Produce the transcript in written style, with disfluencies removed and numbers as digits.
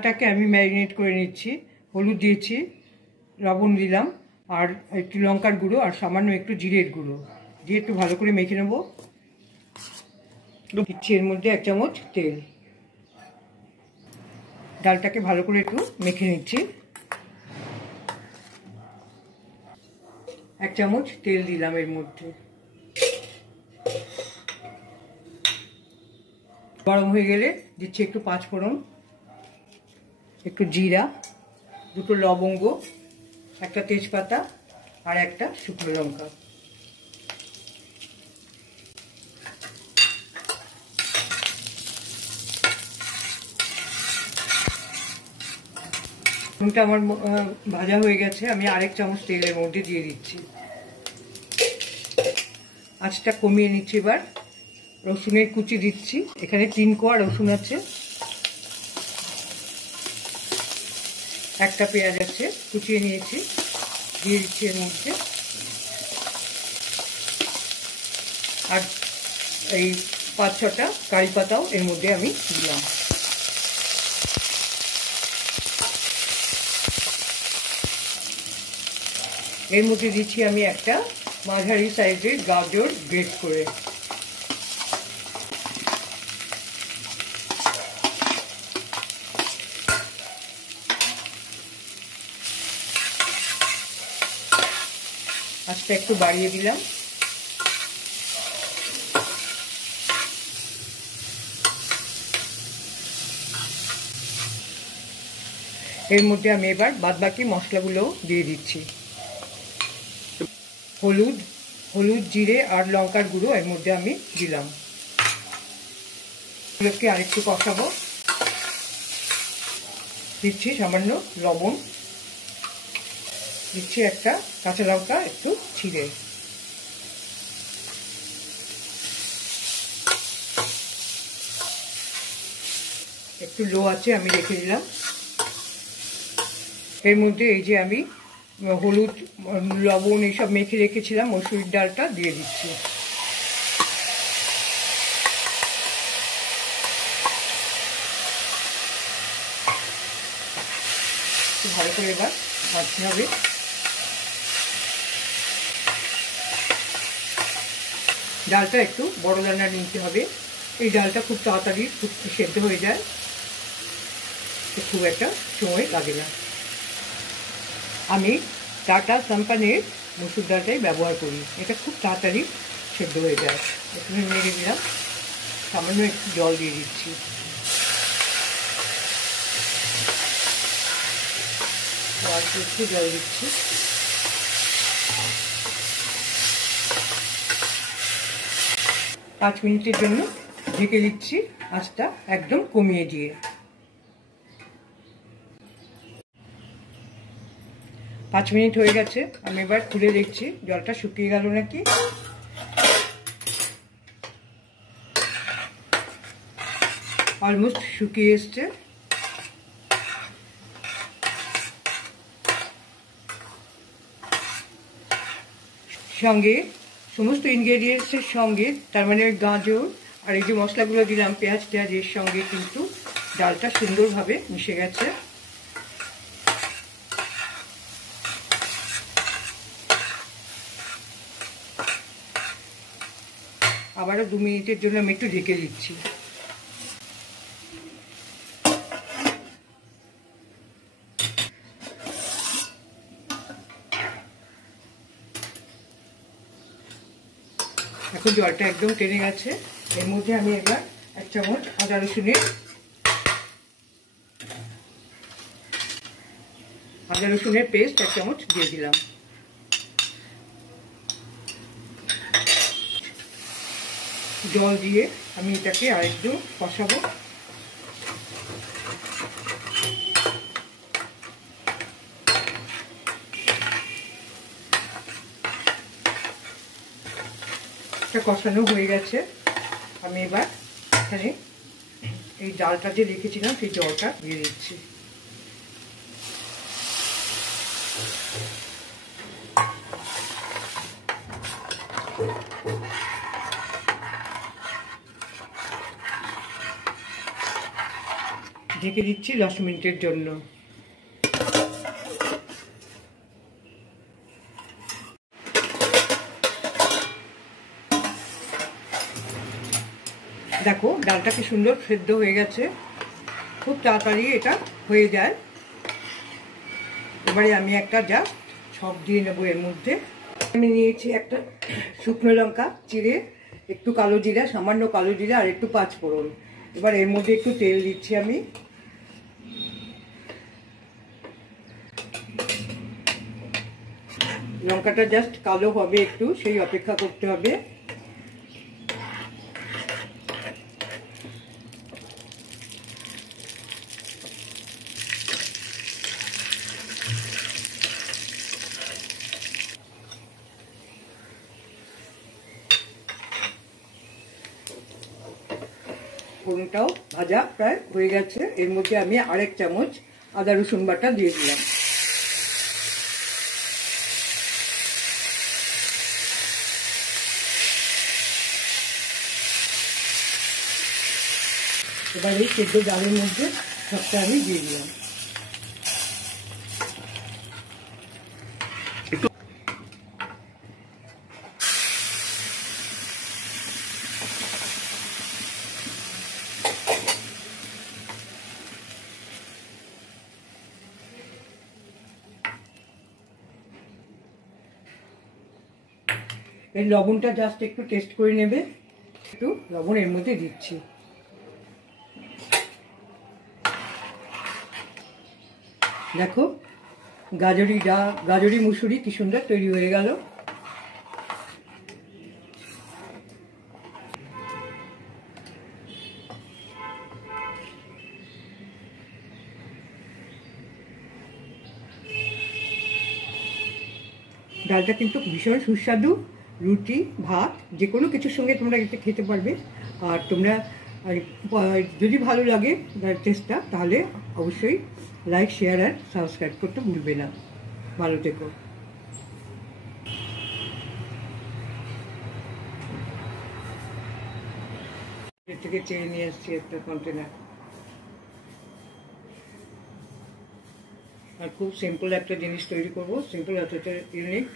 ডালটাকে আমি ম্যারিনেট করে নিচ্ছি। হলুদ দিয়েছি, লবণ দিলাম, আর একটু লঙ্কার গুঁড়ো আর সামান্য একটু জিরের গুঁড়ো দিয়ে একটু ভালো করে মেখে নেবো। দিচ্ছি এর মধ্যে 1 চামচ তেল। ডালটাকে ভালো করে একটু মেখে নিচ্ছি। 1 চামচ তেল দিলাম এর মধ্যে। গরম হয়ে গেলে দিচ্ছি একটু 5 ফোড়ন, একটু জিরা, 2টো লবঙ্গ, 1টা তেজপাতা আর 1টা শুকনো লঙ্কা। ফোড়নটা আমার ভাজা হয়ে গেছে। আমি আরেক চামচ তেলের মধ্যে দিয়ে দিচ্ছি। আঁচটা কমিয়ে নিচ্ছি। এবার রসুনের কুচি দিচ্ছি। এখানে 3 কোয়া রসুন আছে, 1টা পেঁয়াজ আছে কুচিয়ে নিয়েছি, দিয়ে দিচ্ছি এর মধ্যে। আর এই 5-6টা কারি পাতাও এর মধ্যে আমি দিলাম। এর মধ্যে দিচ্ছি আমি একটা মাঝারি সাইজের গাজর গ্রেট করে। আজকে একটু বাড়িয়ে দিলাম। এর মধ্যে আমি এবার বাদবাকি মশলাগুলো দিয়ে দিচ্ছি। হলুদ, জিরে আর লঙ্কার গুঁড়ো এর মধ্যে আমি দিলাম। এগুলোকে আরেকটু কষাবো। দিচ্ছি সামান্য লবণ, দিচ্ছি একটা কাঁচা লঙ্কা একটু ছিঁড়ে। একটু লো আছে আমি রেখে দিলাম। এর মধ্যে এই যে আমি হলুদ, লবণ এইসব মেখে রেখেছিলাম মসুরির ডালটা দিয়ে দিচ্ছি। ভালো করে এবার ভাজতে হবে। ডালটা একটু বড় দানার নিতে হবে। এই ডালটা খুব তাড়াতাড়ি সেদ্ধ হয়ে যায়, খুব একটা সময় লাগে না। আমি টাটা কোম্পানির মসুর ডালটাই ব্যবহার করি, এটা খুব তাড়াতাড়ি সেদ্ধ হয়ে যায়। এখানে নেড়ে দিলাম, সামান্য একটু জল দিয়ে দিচ্ছি। একটু জল দিচ্ছি। পাঁচ মিনিটের জন্য ঢেকে দিচ্ছি, আঁচটা একদম কমিয়ে দিয়ে। 5 মিনিট হয়ে গেছে। আমি এবার খুলে দেখছি জলটা শুকিয়ে গেল নাকি। অলমোস্ট শুকিয়ে এসছে। সঙ্গে সমস্ত ইনগ্রেডিয়েন্টসের সঙ্গে, তার মানে গাজর আর এই যে মশলাগুলো দিলাম পেঁয়াজ এর সঙ্গে কিন্তু ডালটা সুন্দরভাবে মিশে গেছে। আবারও 2 মিনিটের জন্য আমি একটু ঢেকে দিচ্ছি। এখন জলটা একদম টেনে গেছে। এর মধ্যে আমি এবার 1 চামচ আদা রসুনের পেস্ট 1 চামচ দিয়ে দিলাম। জল দিয়ে আমি এটাকে আরেকটু কষাবো। এটা কষানো হয়ে গেছে। আমি এবার এখানে এই ডালটা যে রেখেছিলাম সেই জলটা দিয়ে দিচ্ছি। ঢেকে দিচ্ছি 10 মিনিটের জন্য। দেখো ডালটা কি সুন্দর সেদ্ধ হয়ে গেছে, খুব তাড়াতাড়ি এটা হয়ে যায়। এবারে আমি একটা জাস্ট সব দিয়ে নেবো এর মধ্যে। আমি নিয়েছি একটা শুকনো লঙ্কা চিড়ে, একটু কালো জিরা, সামান্য কালো জিরা আর একটু পাঁচফোড়ন। এবার এর মধ্যে একটু তেল দিচ্ছি আমি। লঙ্কাটা জাস্ট কালো হবে একটু, সেই অপেক্ষা করতে হবে। ফোড়নটাও ভাজা প্রায় হয়ে গেছে। এর মধ্যে আমি আরেক চামচ আদা রসুন বাটা দিয়ে দিলাম। এবার এই সেদ্ধ ডালের মধ্যে সবটা আমি দিয়ে দিলাম। এর লবণটা জাস্ট একটু টেস্ট করে নেবে, একটু লবণ এর মধ্যে দিচ্ছি। দেখো গাজরি মুসুরি কি সুন্দর তৈরি হয়ে গেল। ডালটা কিন্তু ভীষণ সুস্বাদু, রুটি ভাত যে কোনো কিছুর সঙ্গে তোমরা এটা খেতে পারবে। আর তোমরা যদি ভালো লাগে টেস্টটা, তাহলে অবশ্যই লাইক শেয়ার আর সাবস্ক্রাইব করতে ভুলবে না। ভালো থেকো। এর থেকে চেয়ে নিয়ে আসছি একটা কন্টেনার। আর খুব সিম্পল একটা জিনিস তৈরি করবো, সিম্পল অথচ ইউনিক।